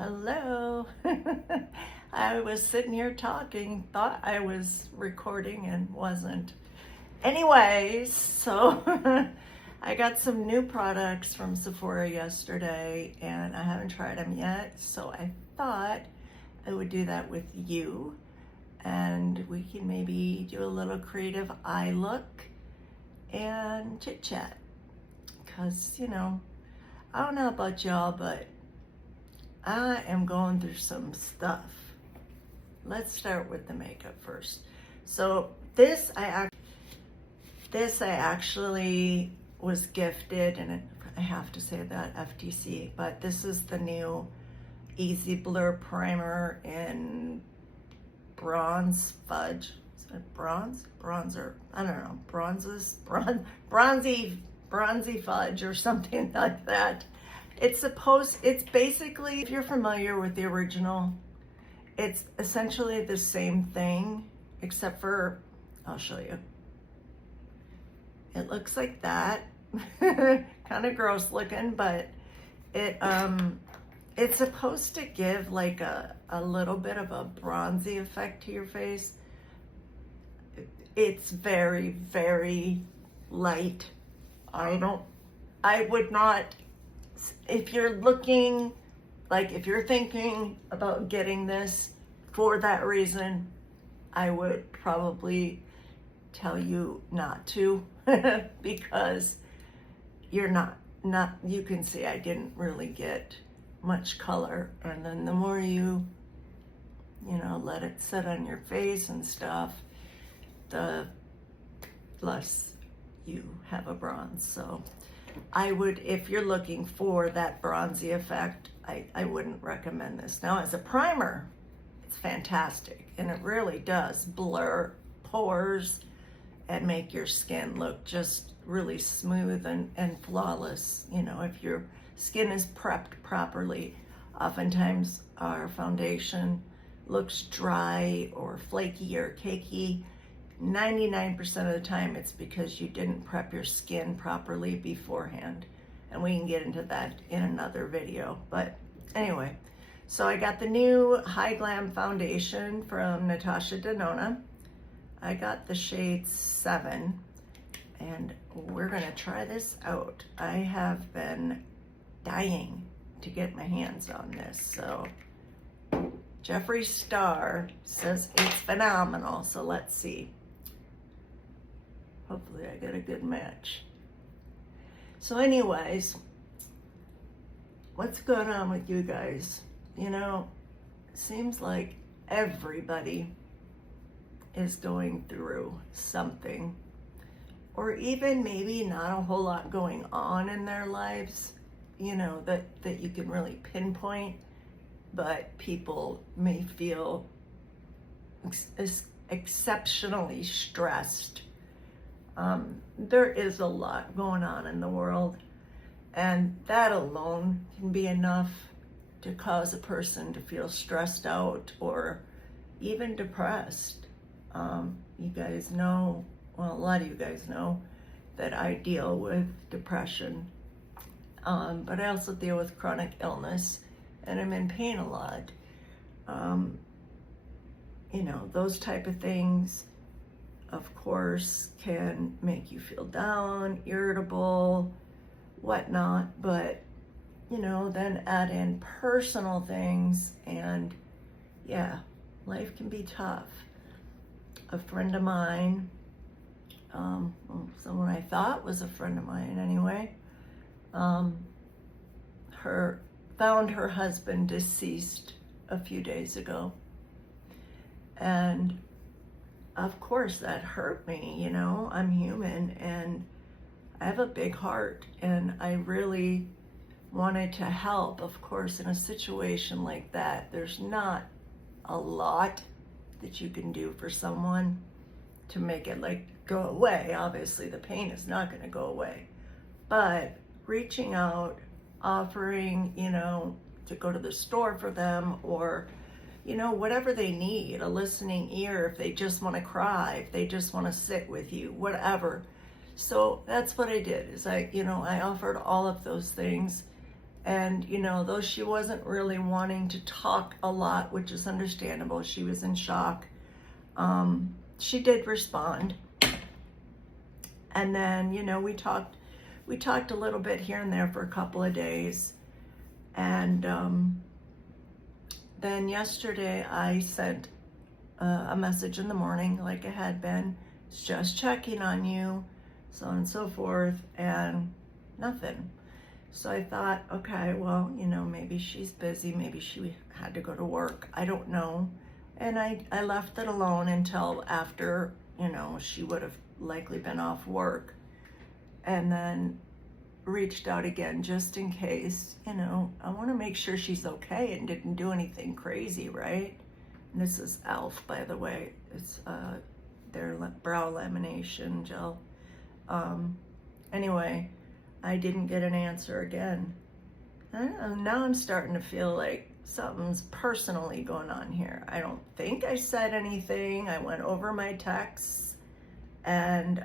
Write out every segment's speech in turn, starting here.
Hello. I was sitting here talking, thought I was recording and wasn't. Anyways, so I got some new products from Sephora yesterday and I haven't tried them yet. So I thought I would do that with you and we can maybe do a little creative eye look and chit chat. Because, I don't know about y'all, but I am going through some stuff. Let's start with the makeup first. So this I actually was gifted, and I have to say that FTC, but this is the new Easy Blur Primer in Bronze Fudge. Is it bronze? Bronzer? I don't know. Bronzy fudge or something like that. It's basically, if you're familiar with the original, it's essentially the same thing, except for, I'll show you. It looks like that. Kind of gross looking, but it's supposed to give like a little bit of a bronzy effect to your face. It's very, very light. I would not, if you're thinking about getting this for that reason, I would probably tell you not to because you're not, you can see I didn't really get much color. And then the more you let it sit on your face and stuff, the less you have a bronze. So I would, if you're looking for that bronzy effect, I wouldn't recommend this. Now as a primer, it's fantastic and it really does blur pores and make your skin look just really smooth and flawless. If your skin is prepped properly, oftentimes our foundation looks dry or flaky or cakey. 99% of the time it's because you didn't prep your skin properly beforehand. And we can get into that in another video. But anyway, so I got the new High Glam foundation from Natasha Denona. I got the shade 7 and we're gonna try this out. I have been dying to get my hands on this. So Jeffree Star says it's phenomenal. So let's see. Hopefully I get a good match. So anyways, what's going on with you guys? It seems like everybody is going through something, or even maybe not a whole lot going on in their lives, that you can really pinpoint, but people may feel exceptionally stressed. There is a lot going on in the world, and that alone can be enough to cause a person to feel stressed out or even depressed. You guys know, well, a lot of you guys know that I deal with depression, but I also deal with chronic illness, and I'm in pain a lot. Those type of things, of course, can make you feel down, irritable, whatnot, but then add in personal things, and yeah, life can be tough. A friend of mine, someone I thought was a friend of mine anyway, found her husband deceased a few days ago, and of course that hurt me. I'm human and I have a big heart, and I really wanted to help. Of course, in a situation like that, there's not a lot that you can do for someone to make it go away. Obviously the pain is not going to go away, but reaching out, offering, to go to the store for them, or whatever they need, a listening ear if they just want to cry, if they just want to sit with you, whatever. So that's what I did, is I offered all of those things, And, you know, though she wasn't really wanting to talk a lot, which is understandable, she was in shock, she did respond. And then, you know, we talked a little bit here and there for a couple of days. And then yesterday I sent a message in the morning, like I had been, just checking on you, so on and so forth, and nothing. So I thought, okay, well, you know, maybe she's busy, maybe she had to go to work, I don't know. And I left it alone until after, you know, she would have likely been off work, and then reached out again just in case. You know, I want to make sure she's okay and didn't do anything crazy, right? And this is e.l.f., by the way. It's their brow lamination gel. Anyway, I didn't get an answer again. I don't know, now I'm starting to feel like something's personally going on here. I don't think I said anything. I went over my texts, and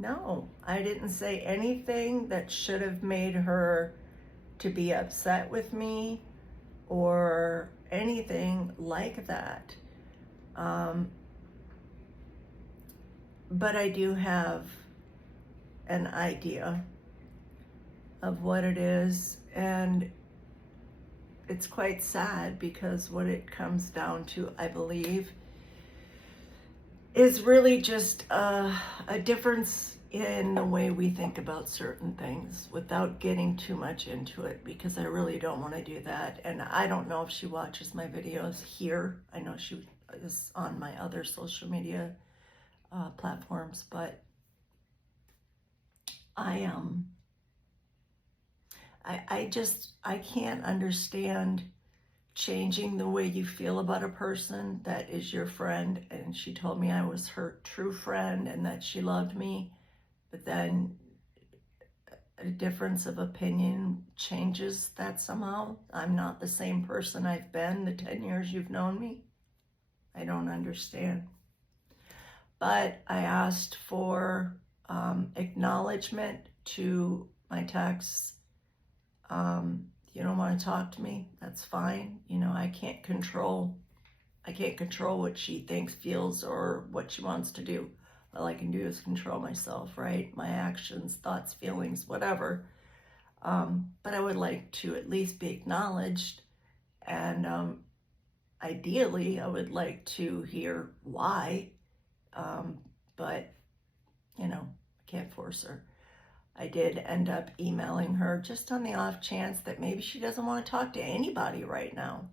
no, I didn't say anything that should have made her to be upset with me or anything like that. But I do have an idea of what it is, and it's quite sad because what it comes down to, I believe, is really just a difference in the way we think about certain things, without getting too much into it, because I really don't want to do that. And I don't know if she watches my videos here. I know she is on my other social media platforms, but I can't understand changing the way you feel about a person that is your friend. And she told me I was her true friend and that she loved me, but then a difference of opinion changes that somehow. I'm not the same person I've been the 10 years you've known me. I don't understand. But I asked for acknowledgement to my texts. You don't want to talk to me, that's fine. You know, I can't control what she thinks, feels, or what she wants to do. All I can do is control myself, right? My actions, thoughts, feelings, whatever. But I would like to at least be acknowledged, and ideally I would like to hear why, but you know, I can't force her. I did end up emailing her just on the off chance that maybe she doesn't want to talk to anybody right now.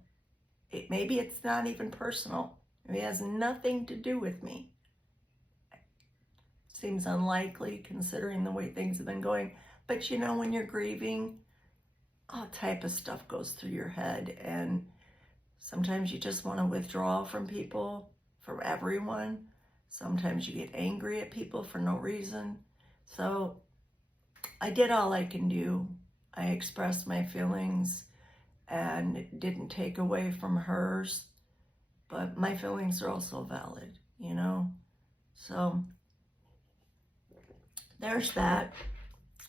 Maybe it's not even personal. Maybe it has nothing to do with me. Seems unlikely considering the way things have been going. But you know, when you're grieving, all type of stuff goes through your head. And sometimes you just want to withdraw from people, from everyone. Sometimes you get angry at people for no reason. So I did all I can do. I expressed my feelings and didn't take away from hers, but my feelings are also valid, you know? So there's that.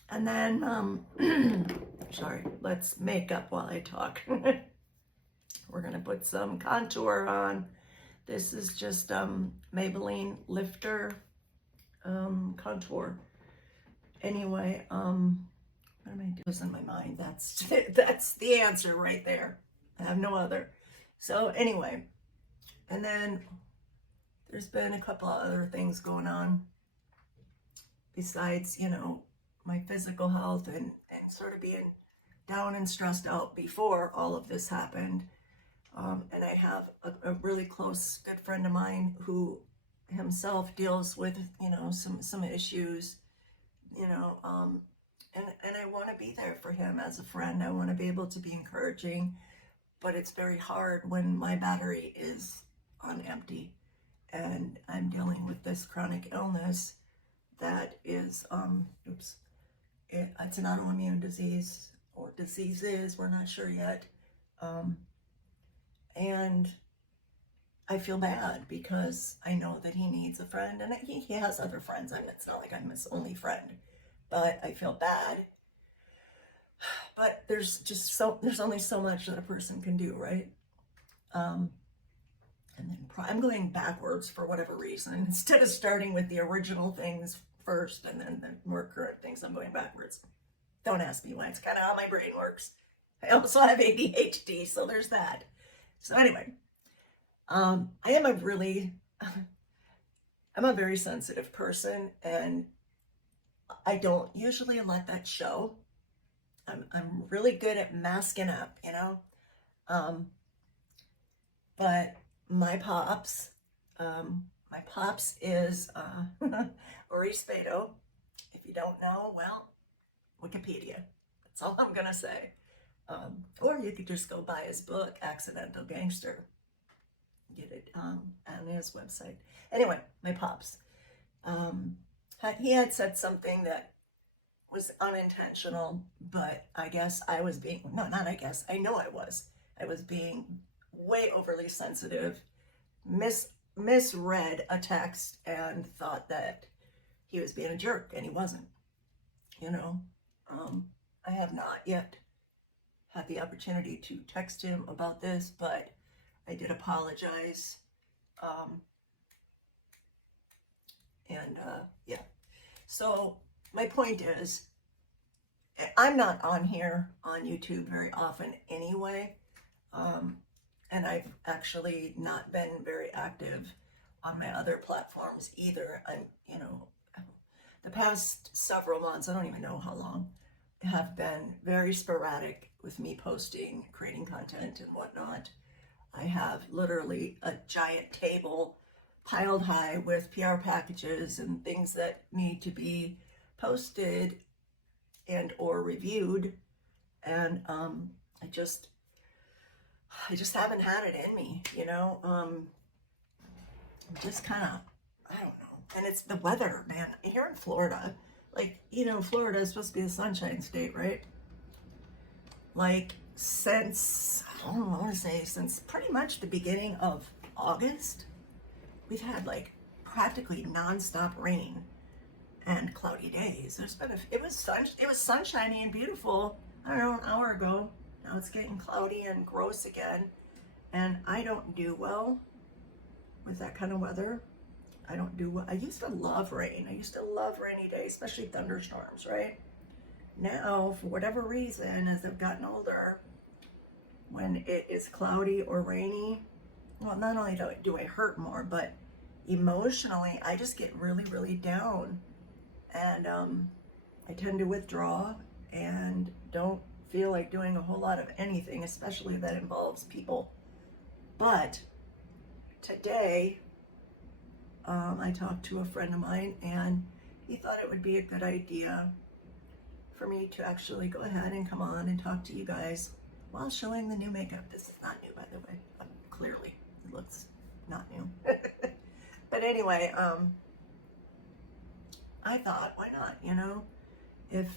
And then, sorry, let's make up while I talk. We're gonna put some contour on. This is just Maybelline Lifter contour. Anyway, what am I doing? What's in my mind? That's the answer right there. I have no other. So anyway, and then there's been a couple of other things going on besides, you know, my physical health and sort of being down and stressed out before all of this happened. And I have a really close, good friend of mine who himself deals with, you know, some issues, you know, and I want to be there for him as a friend. I want to be able to be encouraging, but it's very hard when my battery is on empty and I'm dealing with this chronic illness that is, it's an autoimmune disease, or diseases, we're not sure yet. And I feel bad because I know that he needs a friend, and he has other friends. I mean, it's not like I'm his only friend, but I feel bad but there's only so much that a person can do, right? And then I'm going backwards for whatever reason. Instead of starting with the original things first and then the more current things, I'm going backwards. Don't ask me why. It's kind of how my brain works. I also have ADHD, so there's that. So anyway, I am a really, I'm a very sensitive person, and I don't usually let that show. I'm really good at masking up, you know. But my pops, is Ori Spado. If you don't know, well, Wikipedia. That's all I'm gonna say. Or you could just go buy his book, Accidental Gangster. Get it on his website. Anyway, my pops. He had said something that was unintentional, but I guess I was being, no, not I guess, I know I was. I was being way overly sensitive, misread a text and thought that he was being a jerk, and he wasn't, you know. I have not yet had the opportunity to text him about this, but I did apologize. Yeah. So my point is, I'm not on here on YouTube very often anyway. And I've actually not been very active on my other platforms either. The past several months, I don't even know how long, have been very sporadic with me posting, creating content and whatnot. I have literally a giant table piled high with PR packages and things that need to be posted and or reviewed, and I just haven't had it in me, you know. Just kind of, I don't know. And it's the weather, man. Here in Florida, like, you know, Florida is supposed to be the sunshine state, right? Like, since, I don't know, I want to say since pretty much the beginning of August, we've had like practically nonstop rain and cloudy days. It was sunshiny and beautiful, I don't know, an hour ago. Now it's getting cloudy and gross again, and I don't do well with that kind of weather. I used to love rain. I used to love rainy days, especially thunderstorms, right? Now, for whatever reason, as I've gotten older, when it is cloudy or rainy, well, not only do I hurt more, but emotionally, I just get really, really down. And I tend to withdraw and don't feel like doing a whole lot of anything, especially that involves people. But today, I talked to a friend of mine, and he thought it would be a good idea for me to actually go ahead and come on and talk to you guys while showing the new makeup. This is not new, by the way. Clearly, it looks not new. But anyway, I thought, why not, you know? If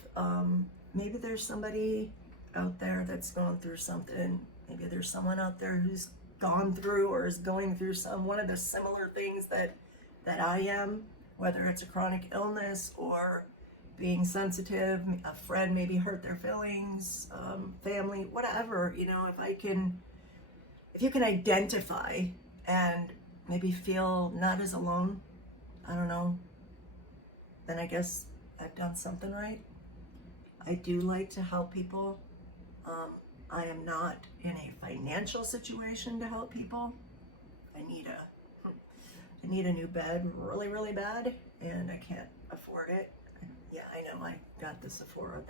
maybe there's somebody out there that's going through something, maybe there's someone out there who's gone through or is going through one of the similar things that I am, whether it's a chronic illness or being sensitive, a friend maybe hurt their feelings, family, whatever, you know, if you can identify and maybe feel not as alone, I don't know, then I guess I've done something right. I do like to help people. I am not in a financial situation to help people. I need a new bed really, really bad, and I can't afford it. Yeah, I know, I got the Sephora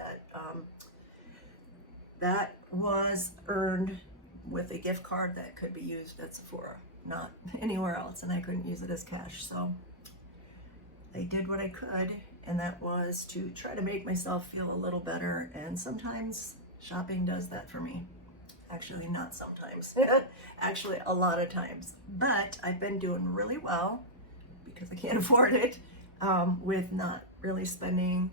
that was earned with a gift card that could be used at Sephora, not anywhere else, and I couldn't use it as cash. So I did what I could, and that was to try to make myself feel a little better. And sometimes shopping does that for me. Actually, not sometimes. Actually, a lot of times. But I've been doing really well, because I can't afford it, with not really spending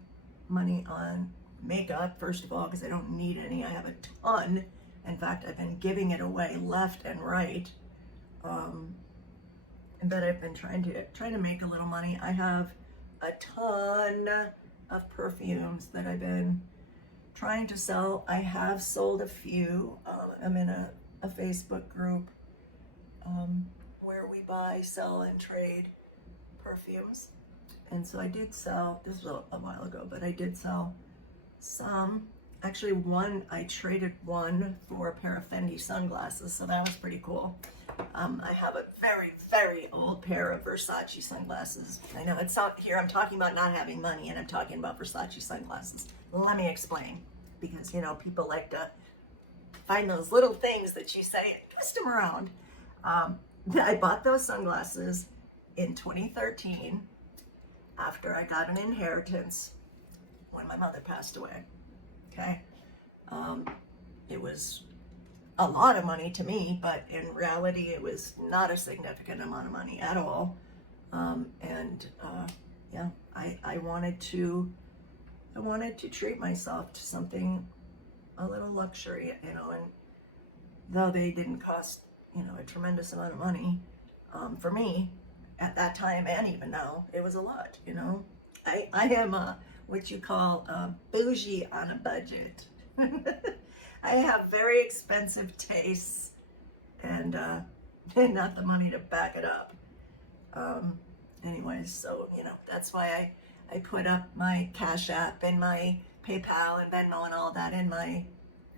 money on makeup, first of all, because I don't need any. I have a ton. In fact, I've been giving it away left and right. But I've been trying to make a little money. I have a ton of perfumes that I've been trying to sell. I have sold a few. I'm in a Facebook group where we buy, sell, and trade perfumes. And so I did sell, this was a while ago, but I did sell some. Actually, I traded one for a pair of Fendi sunglasses, so that was pretty cool. I have a very, very old pair of Versace sunglasses. I know it's not here, I'm talking about not having money, and I'm talking about Versace sunglasses. Let me explain, because, you know, people like to find those little things that you say and twist them around. I bought those sunglasses in 2013 after I got an inheritance when my mother passed away. Okay. It was a lot of money to me, but in reality, it was not a significant amount of money at all. Yeah, I wanted to treat myself to something, a little luxury, you know, and though they didn't cost, you know, a tremendous amount of money, for me at that time and even now, it was a lot, you know. I am what you call bougie on a budget. I have very expensive tastes and not the money to back it up. Anyways, so, you know, that's why I put up my Cash App and my PayPal and Venmo and all that in my,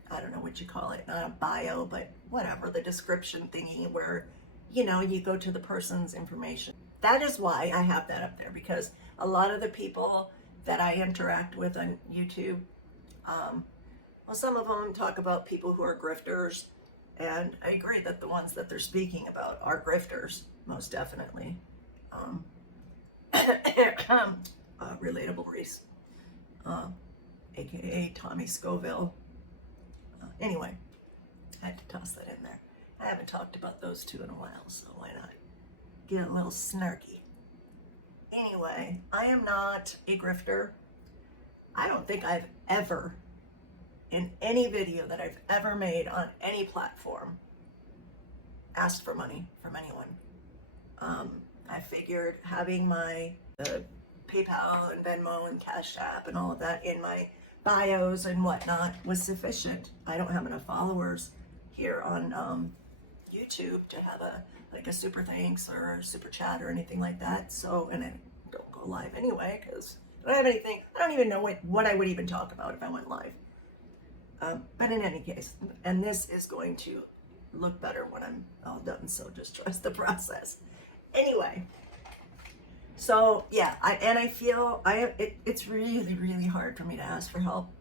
I don't know what you call it, not a bio, but whatever, the description thingy where, you know, you go to the person's information. That is why I have that up there, because a lot of the people that I interact with on YouTube, well, some of them talk about people who are grifters, and I agree that the ones that they're speaking about are grifters, most definitely. Relatable Reese, aka Tommy Scoville. Anyway, I had to toss that in there. I haven't talked about those two in a while, so why not get a little snarky? Anyway, I am not a grifter. I don't think I've ever, in any video that I've ever made on any platform, asked for money from anyone. I figured having my PayPal and Venmo and Cash App and all of that in my bios and whatnot was sufficient. I don't have enough followers here on YouTube to have a super thanks or a super chat or anything like that. So, and I don't go live anyway because I don't have anything. I don't even know what I would even talk about if I went live. But in any case, and this is going to look better when I'm all done. So just trust the process. Anyway. So yeah, I feel it's really, really hard for me to ask for help,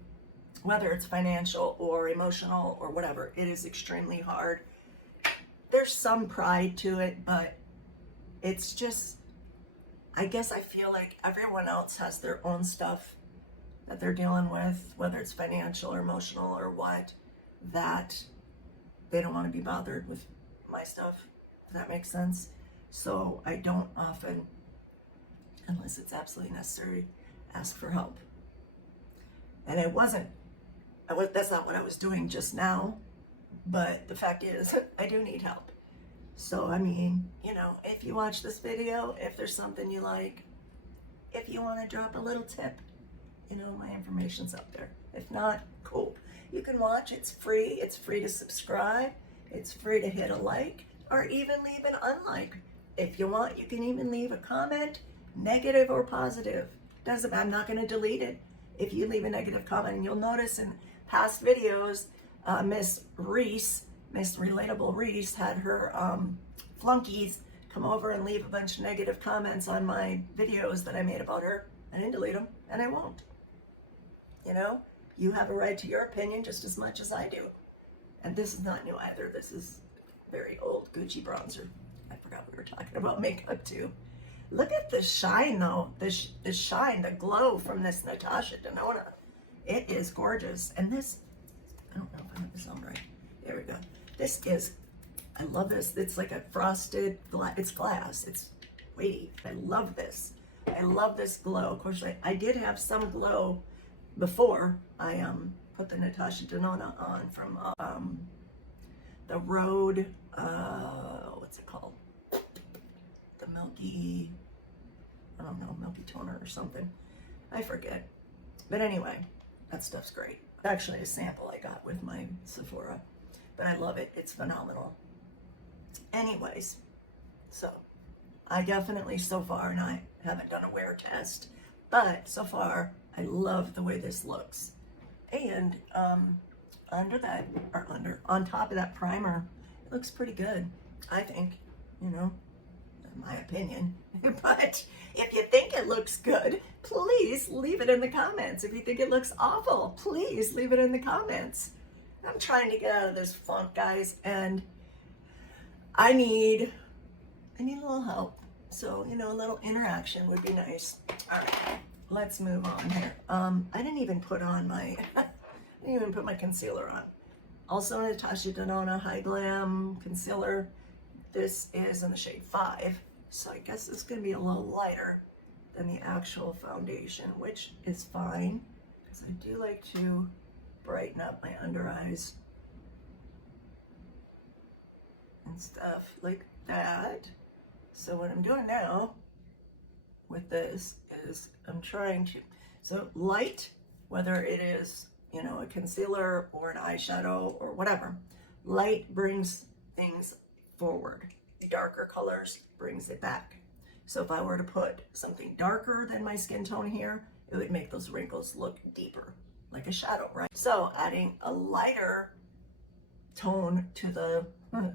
whether it's financial or emotional or whatever. It is extremely hard. There's some pride to it, but it's just, I guess I feel like everyone else has their own stuff that they're dealing with, whether it's financial or emotional or what, that they don't want to be bothered with my stuff. Does that make sense? So I don't often, unless it's absolutely necessary, ask for help. And that's not what I was doing just now, but the fact is, I do need help. So, I mean, you know, if you watch this video, if there's something you like, if you want to drop a little tip, you know, my information's up there. If not, cool. You can watch, it's free to subscribe, it's free to hit a like, or even leave an unlike. If you want, you can even leave a comment, negative or positive. I'm not going to delete it if you leave a negative comment. And you'll notice in past videos, Miss Relatable Reese had her flunkies come over and leave a bunch of negative comments on my videos that I made about her. I didn't delete them, and I won't. You know, you have a right to your opinion just as much as I do. And this is not new either. This is very old Gucci bronzer. I forgot we were talking about makeup too. Look at the shine though, the shine, the glow from this Natasha Denona. It is gorgeous. And this, I don't know if I have this on right. There we go. This is, I love this. It's like a frosted, it's glass. It's weighty. I love this. I love this glow. Of course, I did have some glow before I put the Natasha Denona on from the Rhode, what's it called? The Milky, I don't know, Milky Toner or something. I forget. But anyway, that stuff's great. Actually a sample I got with my Sephora, but I love it. It's phenomenal. Anyways, so I definitely so far, and I haven't done a wear test, but so far I love the way this looks. And under that, or on top of that primer, it looks pretty good, I think, you know, in my opinion. But if you think it looks good, please leave it in the comments. If you think it looks awful, please leave it in the comments. I'm trying to get out of this funk, guys, and I need a little help. So, you know, a little interaction would be nice. All right, let's move on here. I didn't even put on my, I didn't even put my concealer on. Also Natasha Denona High Glam Concealer. This is in the shade 5. So I guess it's gonna be a little lighter than the actual foundation, which is fine, because I do like to brighten up my under eyes and stuff like that. So what I'm doing now with this is I'm trying to, so light, whether it is, you know, a concealer or an eyeshadow or whatever, light brings things forward. Darker colors brings it back. So if I were to put something darker than my skin tone here, it would make those wrinkles look deeper, like a shadow, right? So adding a lighter tone to the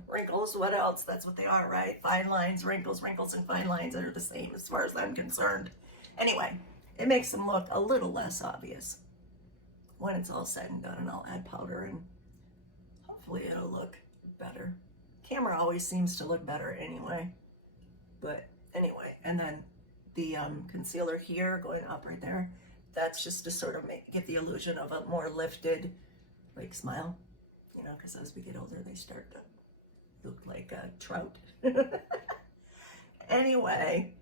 wrinkles, what else? That's what they are, right? Fine lines, wrinkles, wrinkles and fine lines are the same as far as I'm concerned. Anyway, it makes them look a little less obvious when it's all said and done, and I'll add powder and hopefully it'll look better. Camera always seems to look better anyway, but anyway, and then the concealer here going up right there, that's just to sort of give the illusion of a more lifted, like, smile, you know, because as we get older, they start to look like a trout. Anyway,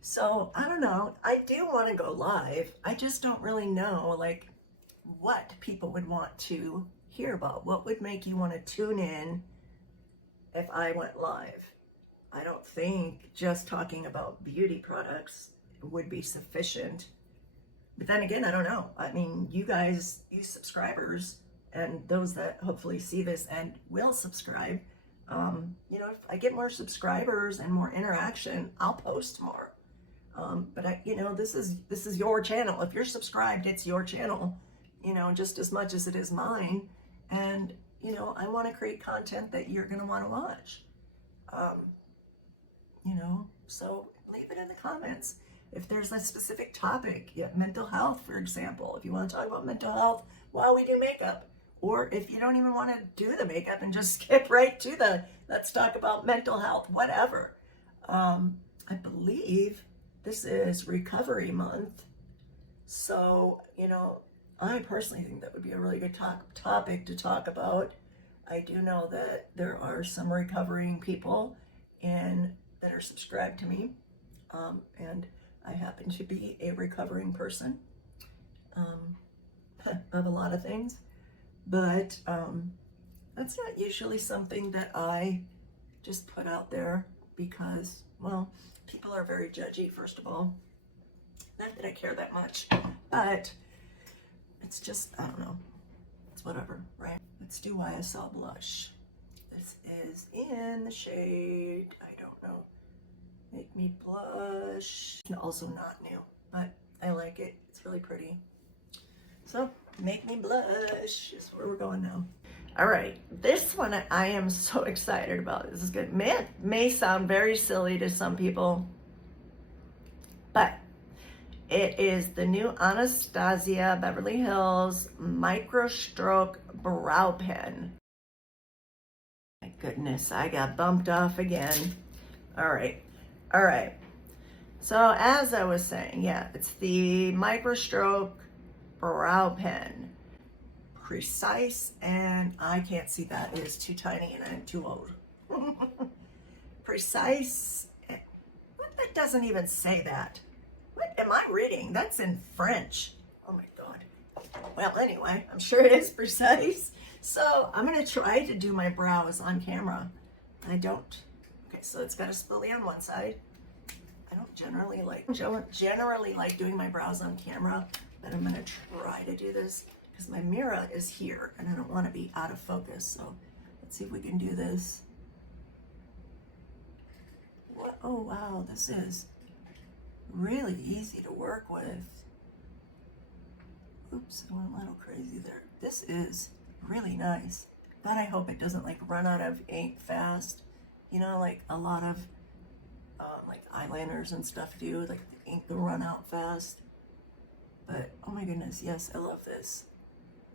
so I don't know. I do want to go live. I just don't really know, like, what people would want to hear about. What would make you want to tune in if I went live? I don't think just talking about beauty products would be sufficient. But then again, I don't know. I mean, you guys, you subscribers, and those that hopefully see this and will subscribe, you know, if I get more subscribers and more interaction, I'll post more. But you know, this is your channel. If you're subscribed, it's your channel, you know, just as much as it is mine. And, you know, I want to create content that you're going to want to watch. You know, so leave it in the comments. If there's a specific topic, yeah, mental health, for example, if you want to talk about mental health while we do makeup, or if you don't even want to do the makeup and just skip right to the, let's talk about mental health, whatever. I believe this is Recovery Month. So, you know, I personally think that would be a really good topic to talk about. I do know that there are some recovering people that are subscribed to me, and I happen to be a recovering person of a lot of things, but that's not usually something that I just put out there because, well, people are very judgy, first of all. Not that I care that much, but it's just, I don't know, it's whatever, right? Let's do YSL Blush. This is in the shade, I don't know, Make Me Blush. Also not new, but I like it. It's really pretty. So, Make Me Blush is where we're going now. All right, this one I am so excited about. This is good. May sound very silly to some people, but it is the new Anastasia Beverly Hills Micro Stroke Brow Pen. My goodness, I got bumped off again. All right. So as I was saying, yeah, it's the Micro Stroke Brow Pen. Precise, and I can't see that. It is too tiny and I'm too old. Precise. What? That doesn't even say that. What am I reading? That's in French. Oh my God. Well, anyway, I'm sure it is precise. So I'm going to try to do my brows on camera. I don't. Okay, so it's got a spoolie on one side. I don't generally like doing my brows on camera, but I'm going to try to do this because my mirror is here and I don't want to be out of focus. So let's see if we can do this. What? Oh wow, this is really easy to work with. Oops, I went a little crazy there. This is really nice, but I hope it doesn't like run out of ink fast. You know, like a lot of like eyeliners and stuff do, like the ink will run out fast. But oh my goodness, yes, I love this.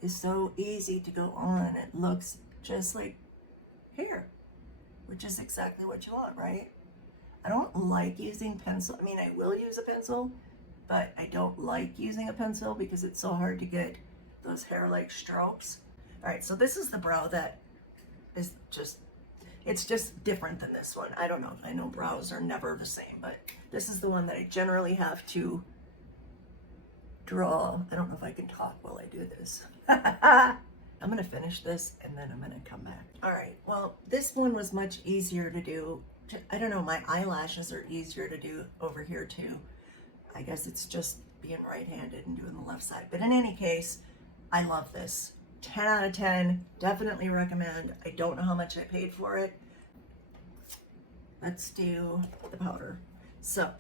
It's so easy to go on. It looks just like hair, which is exactly what you want, right? I don't like using pencil. I mean, I will use a pencil, but I don't like using a pencil because it's so hard to get those hair-like strokes. All right, so this is the brow that is just, it's just different than this one. I don't know. I know brows are never the same, but this is the one that I generally have to draw. I don't know if I can talk while I do this. I'm gonna finish this and then I'm gonna come back. All right, well, this one was much easier to do. I don't know, my eyelashes are easier to do over here too. I guess it's just being right-handed and doing the left side. But in any case, I love this. 10 out of 10, definitely recommend. I don't know how much I paid for it. Let's do the powder. So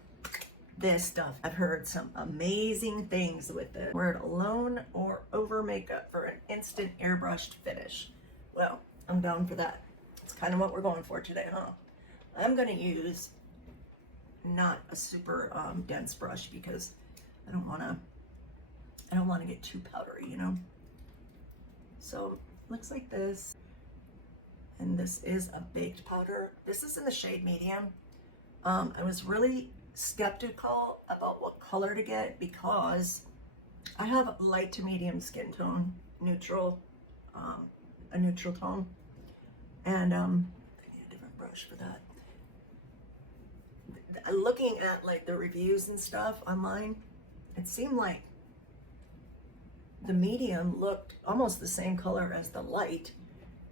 this stuff, I've heard some amazing things with it. Wear it alone or over makeup for an instant airbrushed finish. Well, I'm down for that. It's kind of what we're going for today, huh? I'm gonna use not a super dense brush because I don't wanna get too powdery, you know? So looks like this. And this is a baked powder. This is in the shade medium. I was really skeptical about what color to get because I have light to medium skin tone, neutral, a neutral tone. And I need a different brush for that. Looking at like the reviews and stuff online, it seemed like the medium looked almost the same color as the light.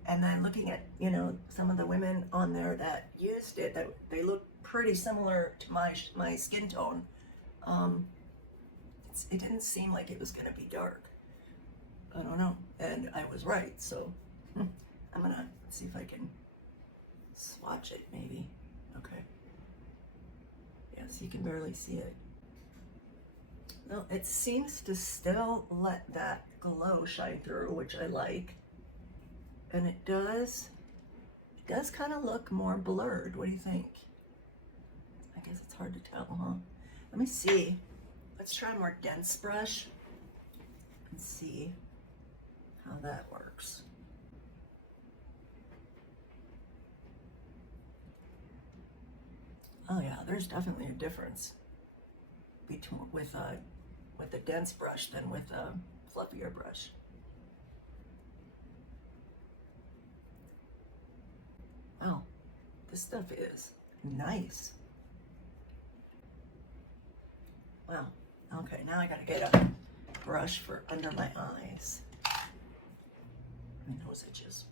And then looking at, you know, some of the women on there that used it, that they look pretty similar to my skin tone. It didn't seem like it was going to be dark. I don't know. And I was right. So I'm going to see if I can swatch it maybe. Okay. Yes, you can barely see it. No, it seems to still let that glow shine through, which I like. And it does kind of look more blurred. What do you think? I guess it's hard to tell, huh? Let me see. Let's try a more dense brush and see how that works. Oh yeah, there's definitely a difference between with a dense brush than with a fluffier brush. Wow, this stuff is nice. Wow. Okay, now I gotta get a brush for under my eyes. My nose itches.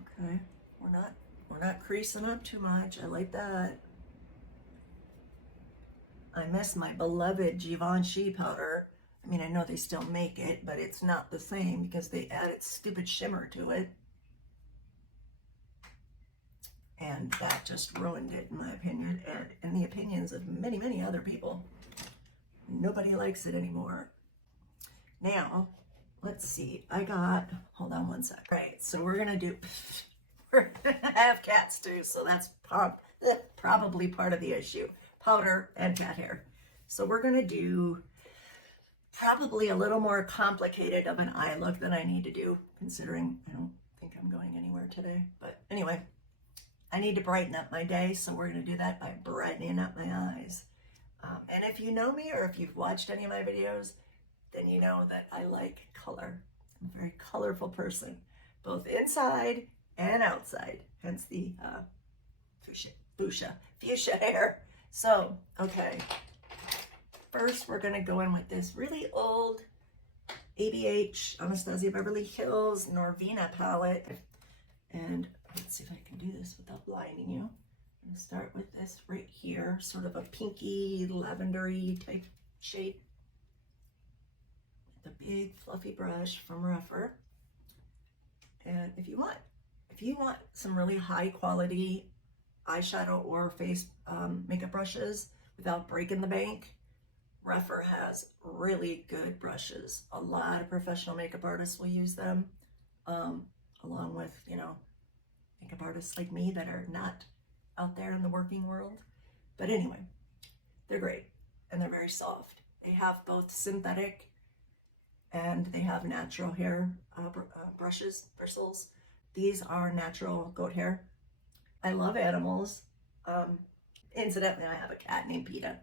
Okay, we're not creasing up too much. I like that. I miss my beloved Givenchy powder. I mean, I know they still make it, but it's not the same because they added stupid shimmer to it. And that just ruined it, in my opinion, and in the opinions of many, many other people. Nobody likes it anymore. Now, let's see. Hold on one sec. Right, so we're gonna I have cats too, so that's probably part of the issue. Powder and cat hair. So we're gonna do probably a little more complicated of an eye look than I need to do, considering I don't think I'm going anywhere today. But anyway, I need to brighten up my day, so we're going to do that by brightening up my eyes. And if you know me or if you've watched any of my videos, then you know that I like color. I'm a very colorful person, both inside and outside, hence the fuchsia hair. So, okay. First, we're gonna go in with this really old ABH, Anastasia Beverly Hills Norvina palette. And let's see if I can do this without blinding you. I'm gonna start with this right here, sort of a pinky, lavendery type shade, the big fluffy brush from Rephr. And if you want some really high quality eyeshadow or face makeup brushes without breaking the bank, Rephr has really good brushes. A lot of professional makeup artists will use them, along with, makeup artists like me that are not out there in the working world. But anyway, they're great and they're very soft. They have both synthetic and they have natural hair bristles. These are natural goat hair. I love animals. Incidentally, I have a cat named Pita,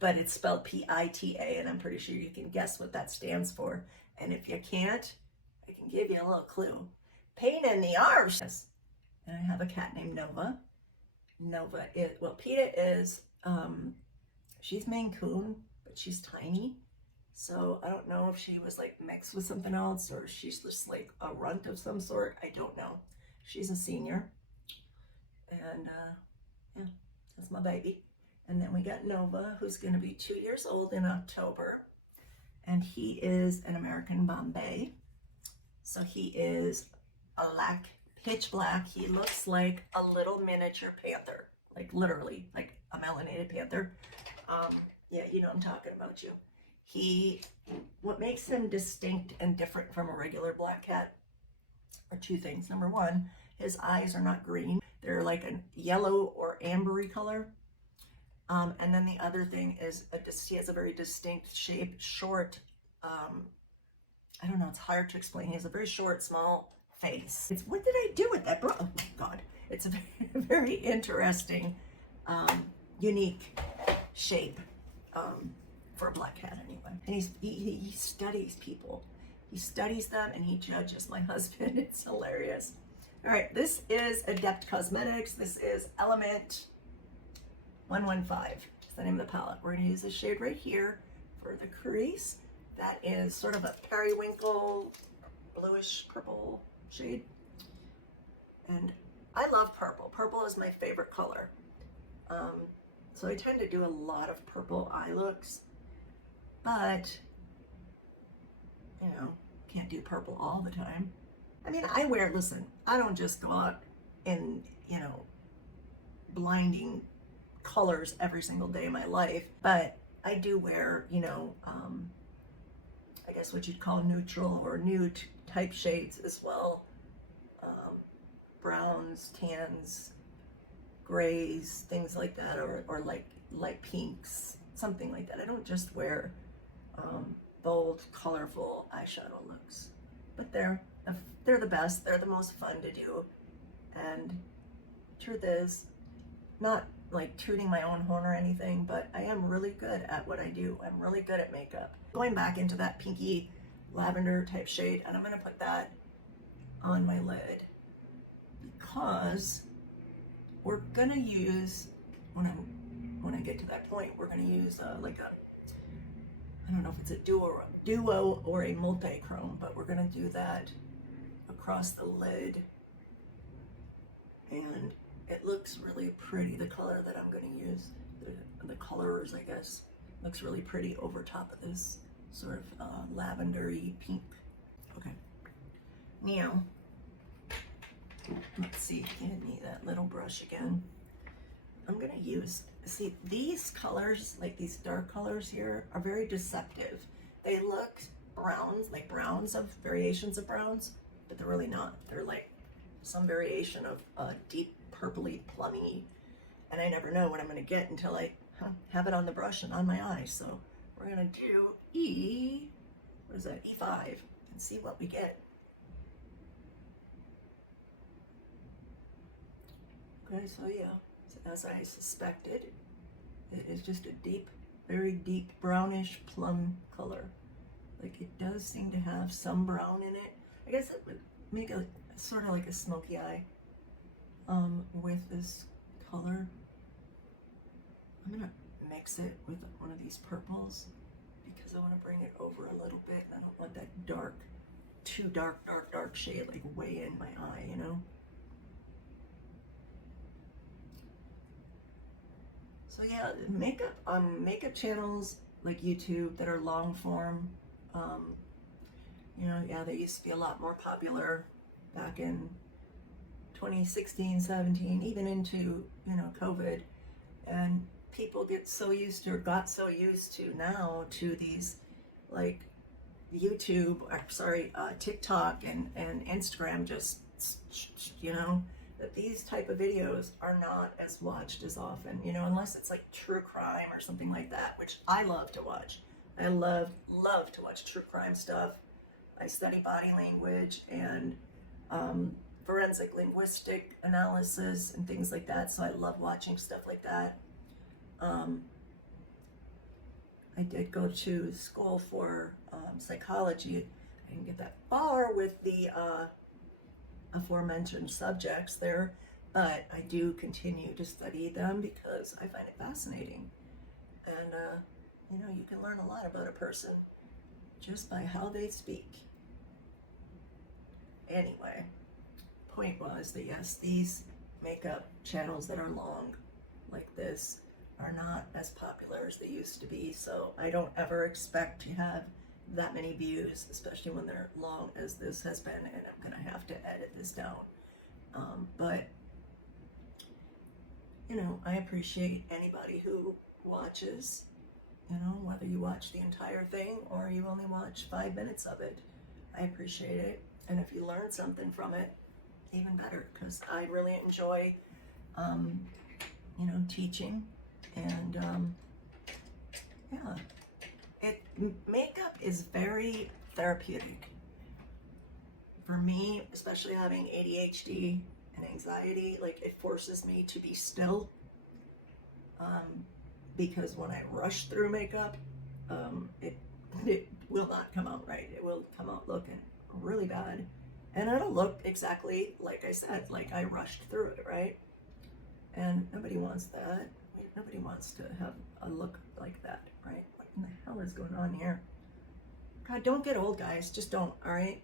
but it's spelled P-I-T-A, and I'm pretty sure you can guess what that stands for. And if you can't, I can give you a little clue. Pain in the arse. And I have a cat named Nova. Nova is, well, Pita is, she's Maine Coon, but she's tiny. So I don't know if she was like mixed with something else or she's just like a runt of some sort. I don't know. She's a senior. And yeah, that's my baby. And then we got Nova, who's going to be 2 years old in October. And he is an American Bombay. So he is black, pitch black. He looks like a little miniature panther, like literally, like a melanated panther. Yeah, you know I'm talking about you. What makes him distinct and different from a regular black cat are two things. Number one, his eyes are not green. They're like a yellow or ambery color. And then the other thing is he has a very distinct shape, short, I don't know, it's hard to explain. He has a very short, small face. What did I do with that bro? Oh God. It's a very interesting, unique shape for a black cat anyway. And he studies people. He studies them and he judges my husband. It's hilarious. All right, this is Adept Cosmetics. This is Element 115. It's the name of the palette. We're gonna use this shade right here for the crease. That is sort of a periwinkle, bluish purple shade. And I love purple. Purple is my favorite color. So I tend to do a lot of purple eye looks, but can't do purple all the time. I mean, listen, I don't just go out in, blinding colors every single day of my life, but I do wear, I guess what you'd call neutral or nude type shades as well. Browns, tans, grays, things like that, or like light pinks, something like that. I don't just wear bold, colorful eyeshadow looks, but they're the best. They're the most fun to do. And truth is, not like tooting my own horn or anything, but I am really good at what I do. I'm really good at makeup. Going back into that pinky lavender type shade, and I'm gonna put that on my lid because we're gonna use, when I get to that point, we're gonna use I don't know if it's a duo or a multi-chrome, but we're gonna do that across the lid. And it looks really pretty. The color that I'm gonna use, the colors, I guess, looks really pretty over top of this sort of lavendery pink. Okay, now, let's see, give me that little brush again. I'm gonna use, see, these colors, like these dark colors here, are very deceptive. They look browns, like browns of variations of browns, but they're really not. They're like some variation of deep purpley plummy, and I never know what I'm gonna get until I have it on the brush and on my eyes. So we're gonna do what is that, E5, and see what we get. Okay, so yeah, as I suspected, it is just a deep, very deep brownish plum color. Like, it does seem to have some brown in it. I guess it would make it sort of like a smoky eye with this color. I'm gonna mix it with one of these purples because I want to bring it over a little bit, and I don't want that dark, too dark shade like way in my eye, So yeah, makeup channels like YouTube that are long form. You know, yeah, they used to be a lot more popular back in 2016, 17, even into, you know, COVID. And people get so used to, or got so used to now to these like YouTube, or sorry, TikTok and Instagram, just, you know, that these type of videos are not as watched as often, you know, unless it's like true crime or something like that, which I love to watch. I love to watch true crime stuff. I study body language and forensic linguistic analysis and things like that, so I love watching stuff like that. I did go to school for psychology. I didn't get that far with the aforementioned subjects there, but I do continue to study them because I find it fascinating. And, you know, you can learn a lot about a person just by how they speak. Anyway, point was that yes, these makeup channels that are long like this are not as popular as they used to be, so I don't ever expect to have that many views, especially when they're long as this has been, and I'm gonna have to edit this down. But you know, I appreciate anybody who watches, you know, whether you watch the entire thing or you only watch 5 minutes of it. I appreciate it, and if you learn something from it, even better, because I really enjoy you know, teaching. And yeah, makeup is very therapeutic for me, especially having ADHD and anxiety. Like, it forces me to be still, because when I rush through makeup, it will not come out right. It will come out looking really bad, and it'll look exactly like I said, like I rushed through it, right? And nobody wants that. Nobody wants to have a look like that, right? What in the hell is going on here? God, don't get old, guys. Just don't, all right?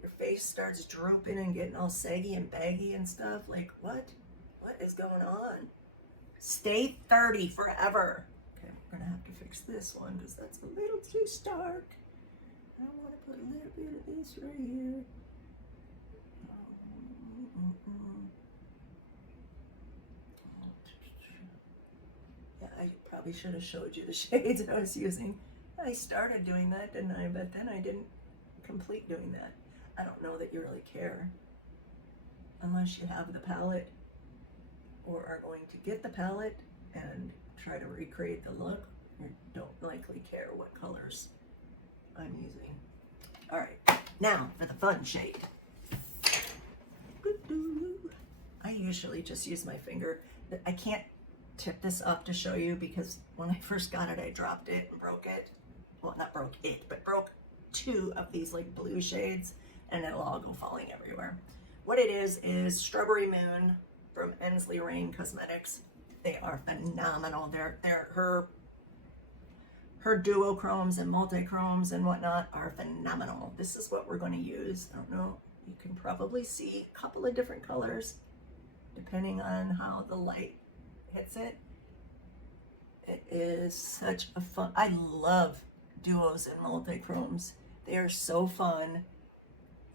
Your face starts drooping and getting all saggy and baggy and stuff. Like, what? What is going on? Stay 30 forever. Okay, we're going to have to fix this one because that's a little too stark. I want to put a little bit of this right here. Yeah, I probably should have showed you the shades I was using. I started doing that, didn't I? But then I didn't complete doing that. I don't know that you really care. Unless you have the palette or are going to get the palette and try to recreate the look, you don't likely care what colors I'm using. All right, now for the fun shade. I usually just use my finger. I can't tip this up to show you because when I first got it, I dropped it and broke it. Well, not broke it, but broke 2 of these like blue shades, and it'll all go falling everywhere. What it is Strawberry Moon from Ensley Rain Cosmetics. They are phenomenal. They're her duochromes and multichromes and whatnot are phenomenal. This is what we're going to use. I don't know, you can probably see a couple of different colors depending on how the light hits it. It is such a fun, I love duos and multichromes. They are so fun,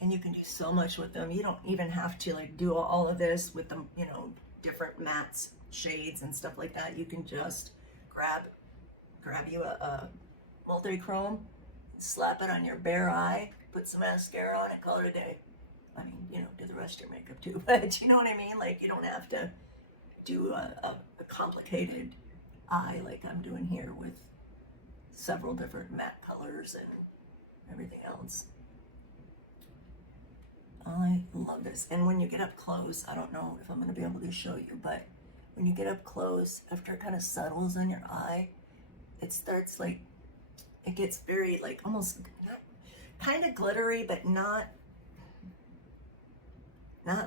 and you can do so much with them. You don't even have to like do all of this with them, you know, different mattes, shades and stuff like that. You can just grab you a multichrome, slap it on your bare eye, put some mascara on it, call it a day. I mean, you know, do the rest of your makeup too, but you know what I mean? Like, you don't have to do a complicated eye like I'm doing here with several different matte colors and everything else. I love this. And when you get up close, I don't know if I'm going to be able to show you, but when you get up close, after it kind of settles on your eye, it starts like, it gets very like almost kind of glittery, but not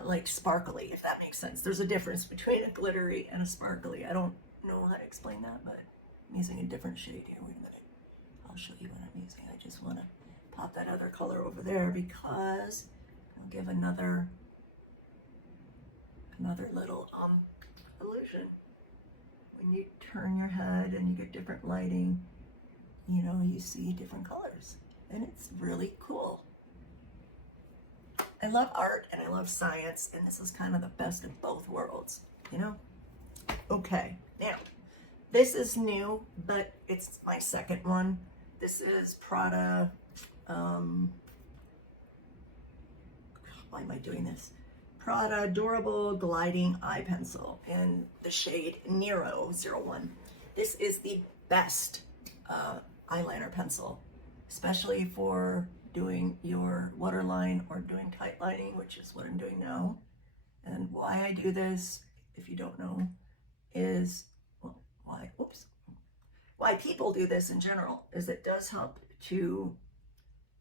like sparkly, if that makes sense. There's a difference between a glittery and a sparkly. I don't know how to explain that, but I'm using a different shade here. Wait a minute. I'll show you what I'm using. I just want to pop that other color over there because I'll give another little illusion. When you turn your head and you get different lighting, you know, you see different colors, and it's really cool. I love art and I love science, and this is kind of the best of both worlds, you know? Okay, now, this is new, but it's my second one. This is Prada, why am I doing this? Prada Durable Gliding Eye Pencil in the shade Nero 01. This is the best eyeliner pencil, especially for doing your waterline or doing tight lining, which is what I'm doing now. And why I do this, if you don't know, is, well, why people do this in general is it does help to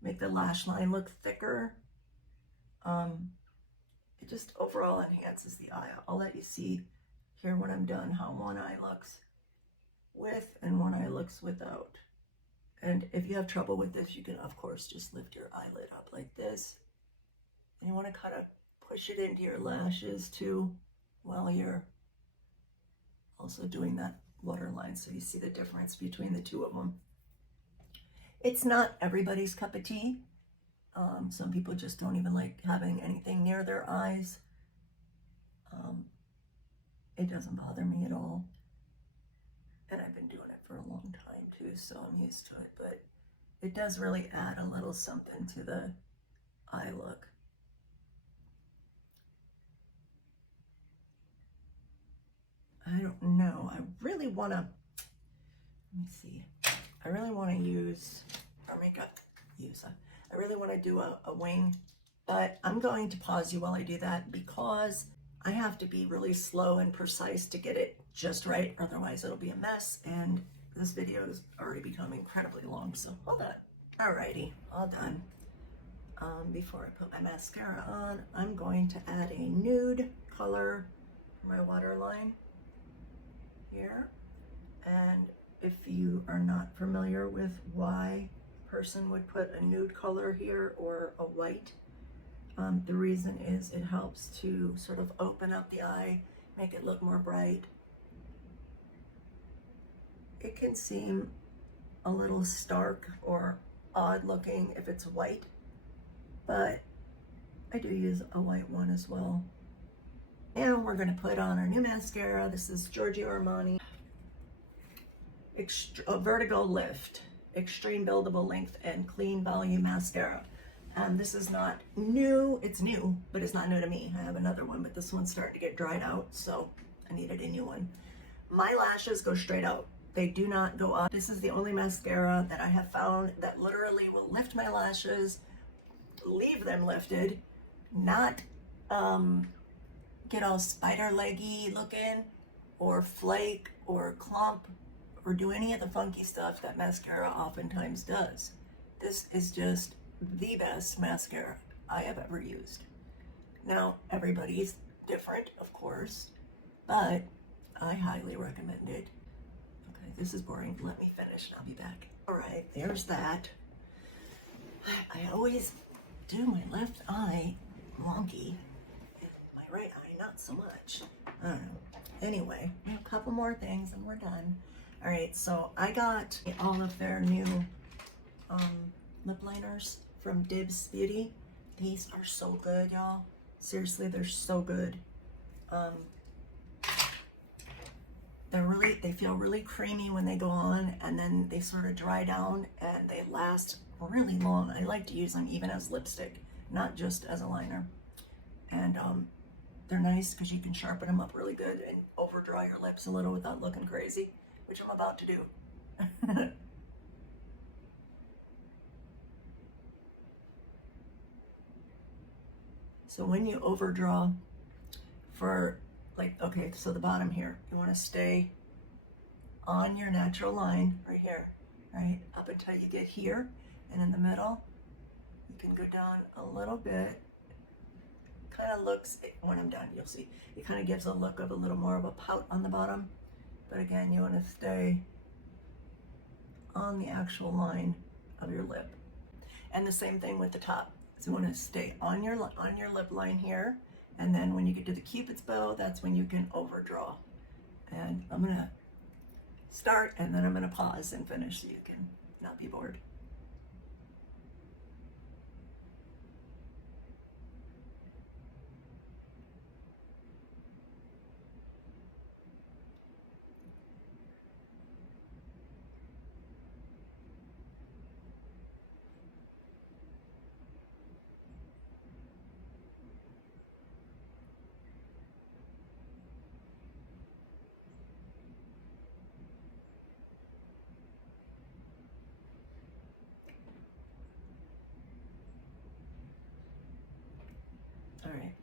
make the lash line look thicker. It just overall enhances the eye. I'll let you see here when I'm done how one eye looks with and one eye looks without. And if you have trouble with this, you can of course just lift your eyelid up like this. And you want to kind of push it into your lashes too while you're also doing that waterline, so you see the difference between the two of them. It's not everybody's cup of tea. Some people just don't even like having anything near their eyes. It doesn't bother me at all. And I've been doing it for a long time too, so I'm used to it, but it does really add a little something to the eye look. I don't know, I really want to, let me see, I really want to use, or make up, I really want to do a wing, but I'm going to pause you while I do that because I have to be really slow and precise to get it just right, otherwise it'll be a mess, and this video has already become incredibly long, so hold on. Alrighty, all done. Before I put my mascara on, I'm going to add a nude color for my waterline here. And if you are not familiar with why a person would put a nude color here or a white, the reason is it helps to sort of open up the eye, make it look more bright. It can seem a little stark or odd looking if it's white, but I do use a white one as well. And we're going to put on our new mascara. This is Giorgio Armani Vertigo Lift Extreme Buildable Length and Clean Volume Mascara. This is not new. It's new, but it's not new to me. I have another one, but this one's starting to get dried out, so I needed a new one. My lashes go straight out. They do not go up. This is the only mascara that I have found that literally will lift my lashes, leave them lifted, not get all spider leggy looking or flake or clump or do any of the funky stuff that mascara oftentimes does. This is just the best mascara I have ever used. Now, everybody's different, of course, but I highly recommend it. Okay, this is boring. Let me finish and I'll be back. All right, there's that. I always do my left eye wonky, and my right eye not so much. I don't know. Anyway, a couple more things and we're done. All right, so I got all of their new lip liners from Dibs Beauty. These are so good, y'all. Seriously, they're so good. They feel really creamy when they go on, and then they sort of dry down and they last really long. I like to use them even as lipstick, not just as a liner. And they're nice because you can sharpen them up really good and overdraw your lips a little without looking crazy, which I'm about to do. So when you overdraw for okay, so the bottom here, you want to stay on your natural line right here, right? Up until you get here, and in the middle, you can go down a little bit. Kind of looks, when I'm done, you'll see, it kind of gives a look of a little more of a pout on the bottom. But again, you want to stay on the actual line of your lip. And the same thing with the top. So you want to stay on your lip line here, and then when you get to the Cupid's bow, that's when you can overdraw. And I'm gonna start, and then I'm gonna pause and finish so you can not be bored. All right,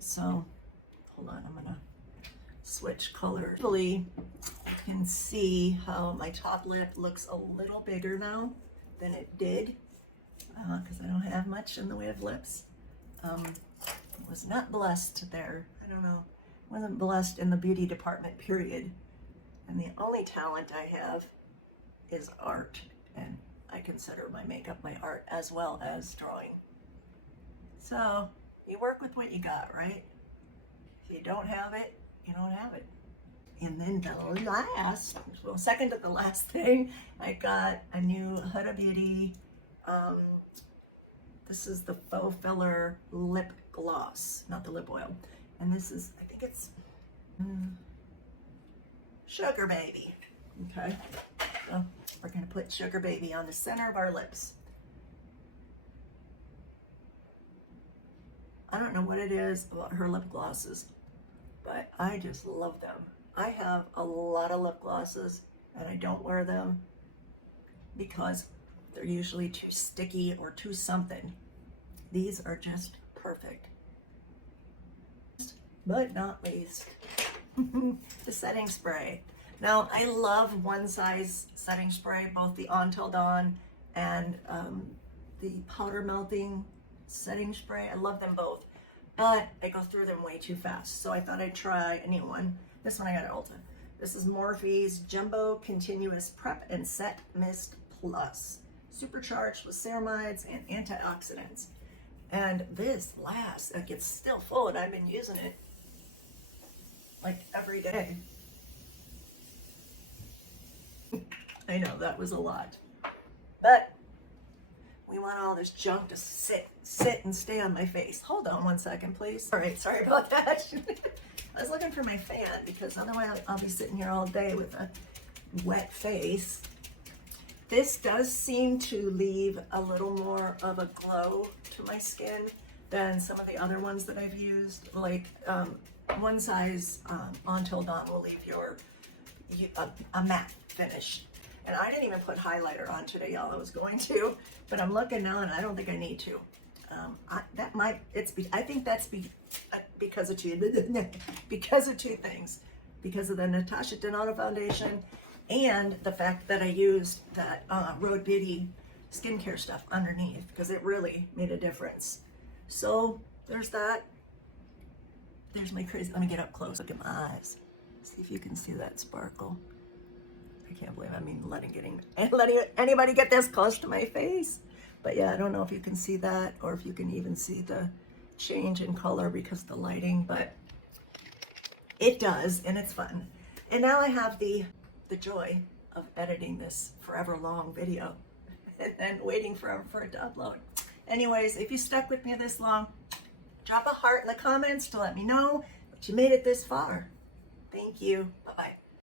so hold on, I'm gonna switch colors. Hopefully you can see how my top lip looks a little bigger now than it did, because I don't have much in the way of lips. Was not blessed there. I don't know, wasn't blessed in the beauty department, period. And the only talent I have is art, and I consider my makeup my art as well as drawing. So you work with what you got, right? If you don't have it, you don't have it. And then the last, well, second to the last thing, I got a new Huda Beauty. This is the Faux Filler Lip Gloss, not the lip oil. And this is, I think it's Sugar Baby. Okay, so we're gonna put Sugar Baby on the center of our lips. I don't know what it is about her lip glosses, but I just love them. I have a lot of lip glosses and I don't wear them because they're usually too sticky or too something. These are just perfect. But not least, the setting spray. Now, I love One Size setting spray, both the On Till Dawn and the powder melting setting spray. I love them both, but I go through them way too fast. So I thought I'd try a new one. This one I got at Ulta. This is Morphe's Jumbo Continuous Prep and Set Mist Plus, supercharged with ceramides and antioxidants. And this lasts, like it's still full, and I've been using it like every day. I know that was a lot, but we want all this junk to sit and stay on my face. Hold on one second, please. All right, sorry about that. I was looking for my fan because otherwise I'll be sitting here all day with a wet face. This does seem to leave a little more of a glow to my skin than some of the other ones that I've used. Like One Size On Till Dawn will leave a matte finish. And I didn't even put highlighter on today, y'all. I was going to, but I'm looking now and I don't think I need to. I think that's because of two things. Because of the Natasha Denona foundation and the fact that I used that Rhode Beauty skincare stuff underneath, because it really made a difference. So there's that. There's my crazy. Let me get up close. Look at my eyes. See if you can see that sparkle. I can't believe letting anybody get this close to my face. But yeah, I don't know if you can see that or if you can even see the change in color because of the lighting, but it does, and it's fun. And now I have the joy of editing this forever long video and then waiting forever for it to upload. Anyways, if you stuck with me this long, drop a heart in the comments to let me know that you made it this far. Thank you. Bye-bye.